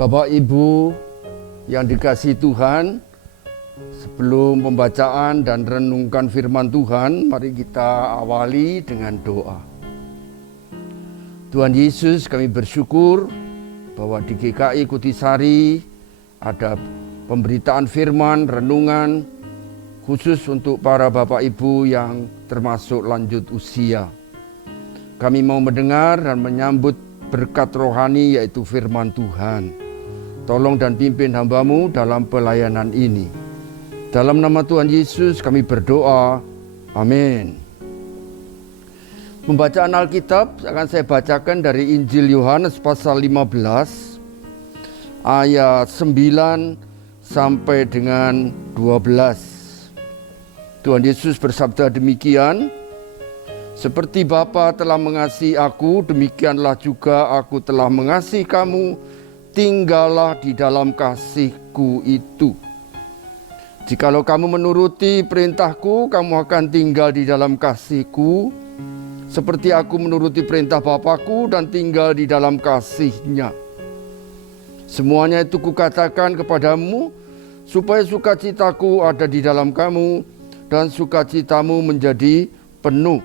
Bapak Ibu yang dikasihi Tuhan, sebelum pembacaan dan renungkan firman Tuhan, mari kita awali dengan doa. Tuhan Yesus, kami bersyukur bahwa di GKI Kutisari ada pemberitaan firman, renungan khusus untuk para Bapak Ibu yang termasuk lanjut usia. Kami mau mendengar dan menyambut berkat rohani yaitu firman Tuhan. Tolong dan pimpin hamba-Mu dalam pelayanan ini. Dalam nama Tuhan Yesus kami berdoa. Amin. Pembacaan Alkitab akan saya bacakan dari Injil Yohanes pasal 15 ayat 9 sampai dengan 12. Tuhan Yesus bersabda demikian, "Seperti Bapa telah mengasihi aku, demikianlah juga aku telah mengasihi kamu. Tinggallah di dalam kasih-Ku itu. Jikalau kamu menuruti perintah-Ku, kamu akan tinggal di dalam kasih-Ku, seperti aku menuruti perintah Bapa-Ku dan tinggal di dalam kasih-Nya. Semuanya itu Kukatakan kepadamu, supaya sukacita-Ku ada di dalam kamu, dan sukacitamu menjadi penuh.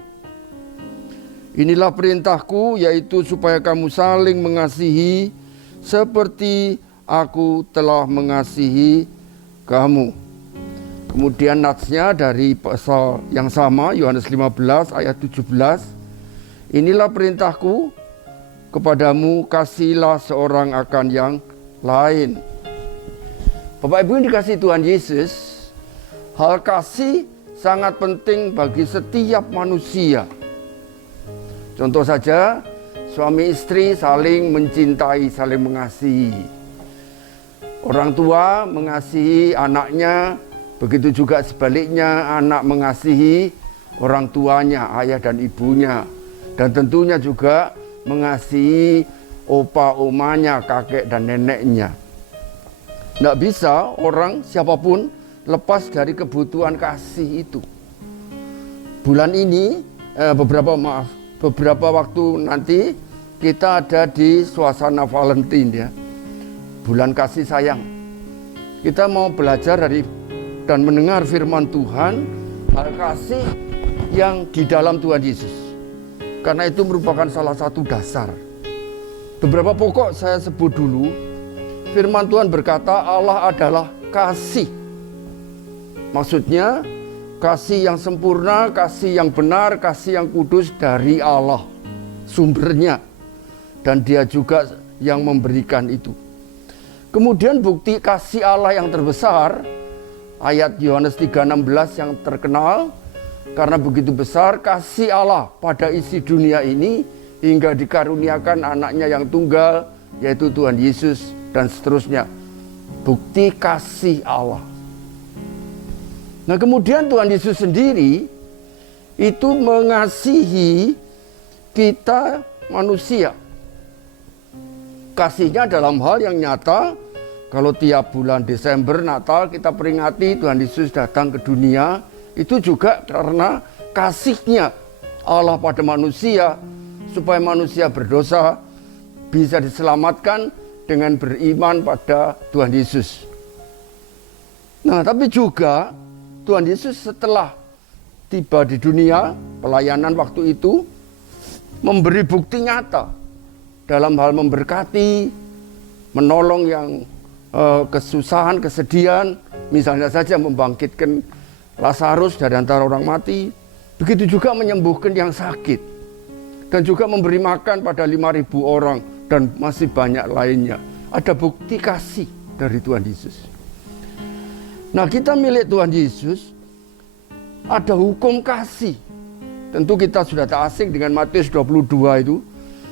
Inilah perintah-Ku, yaitu supaya kamu saling mengasihi, seperti aku telah mengasihi kamu." Kemudian natsnya dari pasal yang sama, Yohanes 15 ayat 17. "Inilah perintah-Ku kepadamu, kasihilah seorang akan yang lain." Bapak Ibu yang dikasihi Tuhan Yesus, hal kasih sangat penting bagi setiap manusia. Contoh saja, suami istri saling mencintai, saling mengasihi. Orang tua mengasihi anaknya, begitu juga sebaliknya anak mengasihi orang tuanya, ayah dan ibunya. Dan tentunya juga mengasihi opa omanya, kakek dan neneknya. Tidak bisa orang siapapun lepas dari kebutuhan kasih itu. Bulan ini, beberapa waktu nanti kita ada di suasana Valentine ya, bulan kasih sayang. Kita mau belajar dari dan mendengar firman Tuhan, hal kasih yang di dalam Tuhan Yesus. Karena itu merupakan salah satu dasar. Beberapa pokok saya sebut dulu. Firman Tuhan berkata Allah adalah kasih. Maksudnya kasih yang sempurna, kasih yang benar, kasih yang kudus dari Allah. Sumbernya. Dan Dia juga yang memberikan itu. Kemudian bukti kasih Allah yang terbesar, ayat Yohanes 3:16 yang terkenal, karena begitu besar kasih Allah pada isi dunia ini, hingga dikaruniakan anaknya yang tunggal, yaitu Tuhan Yesus, dan seterusnya. Bukti kasih Allah. Nah kemudian Tuhan Yesus sendiri itu mengasihi kita manusia. Kasihnya dalam hal yang nyata. Kalau tiap bulan Desember Natal kita peringati Tuhan Yesus datang ke dunia, itu juga karena kasihnya Allah pada manusia, supaya manusia berdosa bisa diselamatkan dengan beriman pada Tuhan Yesus. Nah tapi juga Tuhan Yesus setelah tiba di dunia, pelayanan waktu itu, memberi bukti nyata dalam hal memberkati, menolong yang kesusahan, kesedihan, misalnya saja membangkitkan Lazarus dari antara orang mati, begitu juga menyembuhkan yang sakit, dan juga memberi makan pada 5.000 orang, dan masih banyak lainnya. Ada bukti kasih dari Tuhan Yesus. Nah kita milik Tuhan Yesus, ada hukum kasih. Tentu kita sudah tak asing dengan Matius 22 itu,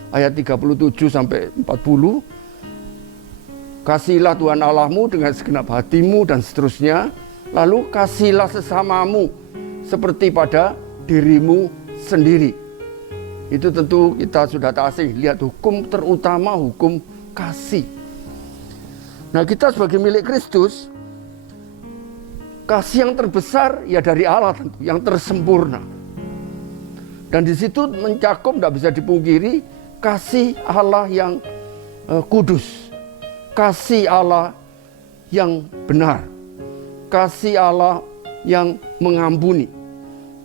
ayat 37 sampai 40. Kasihilah Tuhan Allahmu dengan segenap hatimu dan seterusnya. Lalu kasihilah sesamamu seperti pada dirimu sendiri. Itu tentu kita sudah tak asing. Lihat hukum terutama, hukum kasih. Nah kita sebagai milik Kristus, kasih yang terbesar ya dari Allah tentu, yang tersempurna. Dan di situ mencakup, tidak bisa dipungkiri, kasih Allah yang kudus. kasih Allah yang benar, kasih Allah yang mengampuni,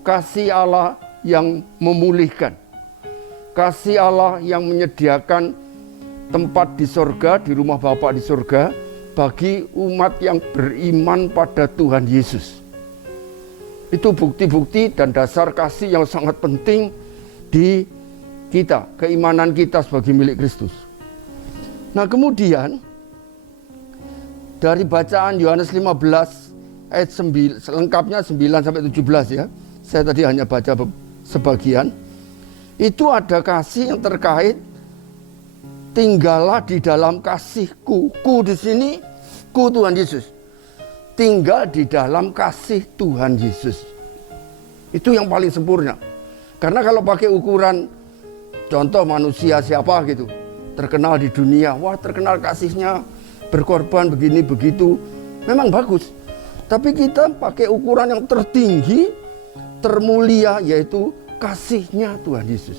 kasih Allah yang memulihkan, kasih Allah yang menyediakan tempat di sorga, di rumah Bapa di sorga, bagi umat yang beriman pada Tuhan Yesus. Itu bukti-bukti dan dasar kasih yang sangat penting di kita, keimanan kita sebagai milik Kristus. Nah kemudian, dari bacaan Yohanes 15 ayat 9, selengkapnya 9-17 ya, saya tadi hanya baca sebagian, itu ada kasih yang terkait tinggallah di dalam kasihku. Ku di sini, ku Tuhan Yesus. Tinggal di dalam kasih Tuhan Yesus. Itu yang paling sempurna. Karena kalau pakai ukuran contoh manusia siapa gitu, terkenal di dunia, wah terkenal kasihnya, berkorban begini begitu, memang bagus. Tapi kita pakai ukuran yang tertinggi, termulia, yaitu kasihnya Tuhan Yesus.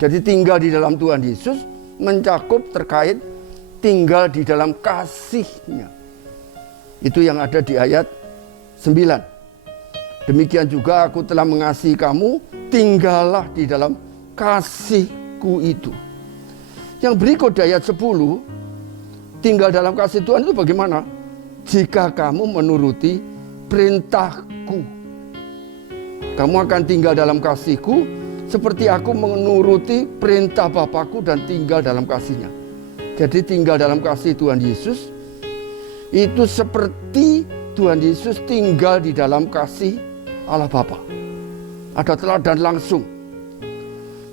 Jadi tinggal di dalam Tuhan Yesus mencakup terkait tinggal di dalam kasihnya. Itu yang ada di ayat 9. Demikian juga aku telah mengasihi kamu, tinggallah di dalam kasihku itu. Yang berikut di ayat 10, tinggal dalam kasih Tuhan itu bagaimana? Jika kamu menuruti perintahku. Kamu akan tinggal dalam kasihku, seperti aku menuruti perintah Bapakku dan tinggal dalam kasihnya. Jadi tinggal dalam kasih Tuhan Yesus, itu seperti Tuhan Yesus tinggal di dalam kasih Allah Bapa. Ada teladan langsung.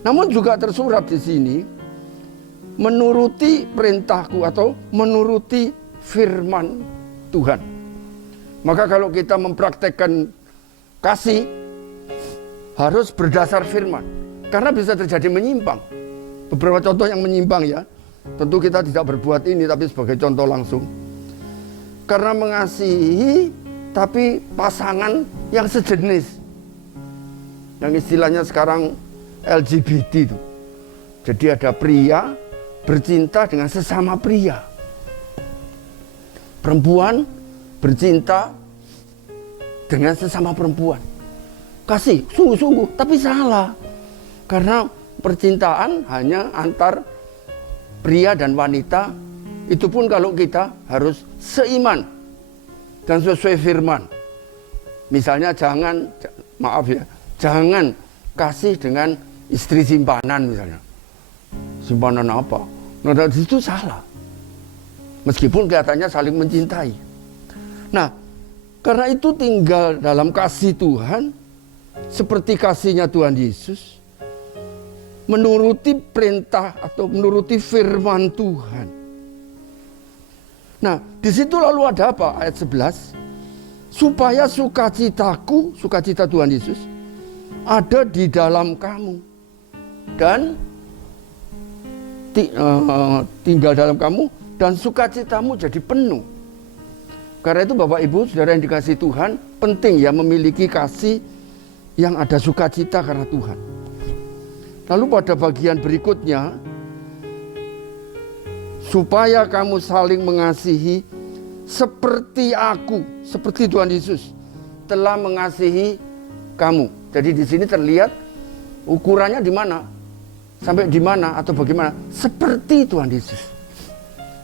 Namun juga tersurat di sini, menuruti perintahku atau menuruti firman Tuhan. Maka kalau kita mempraktekkan kasih, harus berdasar firman. Karena bisa terjadi menyimpang. Beberapa contoh yang menyimpang ya. Tentu kita tidak berbuat ini, tapi sebagai contoh langsung. Karena mengasihi, tapi pasangan yang sejenis. Yang istilahnya sekarang LGBT itu. Jadi ada pria bercinta dengan sesama pria. Perempuan bercinta dengan sesama perempuan. Kasih, sungguh-sungguh, tapi salah. Karena percintaan hanya antar pria dan wanita. Itu pun kalau kita harus seiman dan sesuai firman. Misalnya jangan kasih dengan istri simpanan misalnya. Simpanan apa? Nah, dari situ salah. Meskipun kelihatannya saling mencintai. Nah, karena itu tinggal dalam kasih Tuhan, seperti kasihnya Tuhan Yesus, menuruti perintah atau menuruti firman Tuhan. Nah, di situ lalu ada apa? Ayat 11. Supaya sukacitaku, sukacita Tuhan Yesus, ada di dalam kamu. Dan tinggal dalam kamu, dan sukacitamu jadi penuh. Karena itu Bapak Ibu, saudara yang dikasihi Tuhan, penting ya memiliki kasih yang ada sukacita karena Tuhan. Lalu pada bagian berikutnya, supaya kamu saling mengasihi seperti aku, seperti Tuhan Yesus telah mengasihi kamu. Jadi di sini terlihat ukurannya di mana, sampai di mana atau bagaimana? Seperti Tuhan Yesus.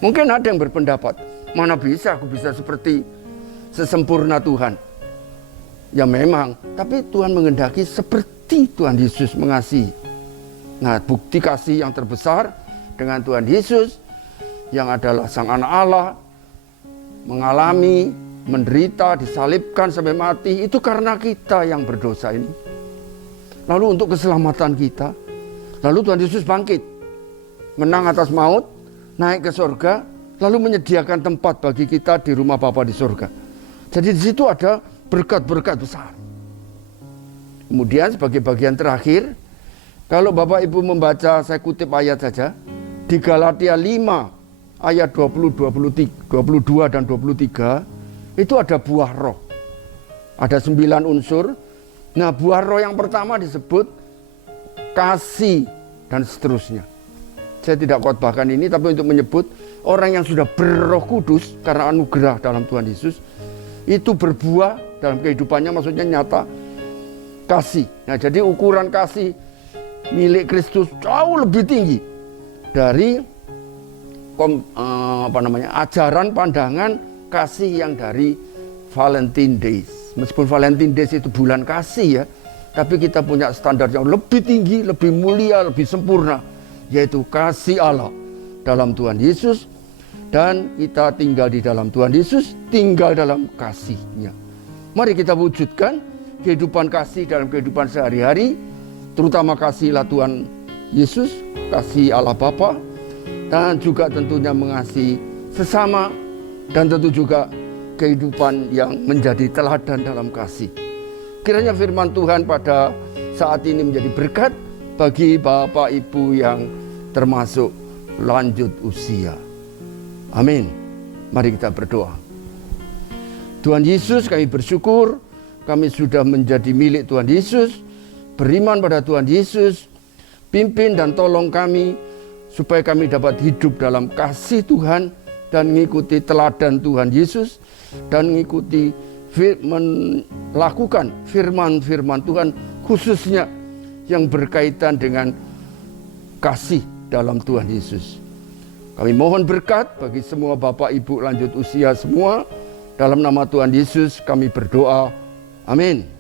Mungkin ada yang berpendapat, mana bisa aku bisa seperti sesempurna Tuhan? Ya memang, tapi Tuhan menghendaki seperti Tuhan Yesus mengasihi. Nah, bukti kasih yang terbesar dengan Tuhan Yesus yang adalah Sang Anak Allah, mengalami, menderita, disalibkan sampai mati, itu karena kita yang berdosa ini. Lalu untuk keselamatan kita, lalu Tuhan Yesus bangkit, menang atas maut, naik ke surga, lalu menyediakan tempat bagi kita di rumah Bapa di surga. Jadi di situ ada berkat-berkat besar. Kemudian sebagai bagian terakhir, kalau Bapak Ibu membaca, saya kutip ayat saja, di Galatia 5 ayat 20, 22 dan 23, itu ada buah roh. Ada 9 unsur. Nah, buah roh yang pertama disebut kasih dan seterusnya. Saya tidak khotbahkan ini, tapi untuk menyebut orang yang sudah berroh kudus karena anugerah dalam Tuhan Yesus, itu berbuah dalam kehidupannya, maksudnya nyata kasih. Nah, jadi ukuran kasih milik Kristus jauh lebih tinggi dari ajaran pandangan kasih yang dari Valentine Days. Meskipun Valentine Days itu bulan kasih ya, tapi kita punya standar yang lebih tinggi, lebih mulia, lebih sempurna, yaitu kasih Allah dalam Tuhan Yesus. Dan kita tinggal di dalam Tuhan Yesus, tinggal dalam kasih-Nya. Mari kita wujudkan kehidupan kasih dalam kehidupan sehari-hari, terutama kasihlah Tuhan Yesus, kasih Allah Bapa, dan juga tentunya mengasihi sesama, dan tentu juga kehidupan yang menjadi teladan dalam kasih. Kiranya firman Tuhan pada saat ini menjadi berkat bagi Bapak Ibu yang termasuk lanjut usia. Amin. Mari kita berdoa. Tuhan Yesus, kami bersyukur kami sudah menjadi milik Tuhan Yesus, beriman pada Tuhan Yesus. Pimpin dan tolong kami supaya kami dapat hidup dalam kasih Tuhan dan mengikuti teladan Tuhan Yesus dan mengikuti melakukan firman-firman Tuhan, khususnya yang berkaitan dengan kasih dalam Tuhan Yesus. Kami mohon berkat bagi semua Bapak Ibu lanjut usia semua. Dalam nama Tuhan Yesus kami berdoa. Amin.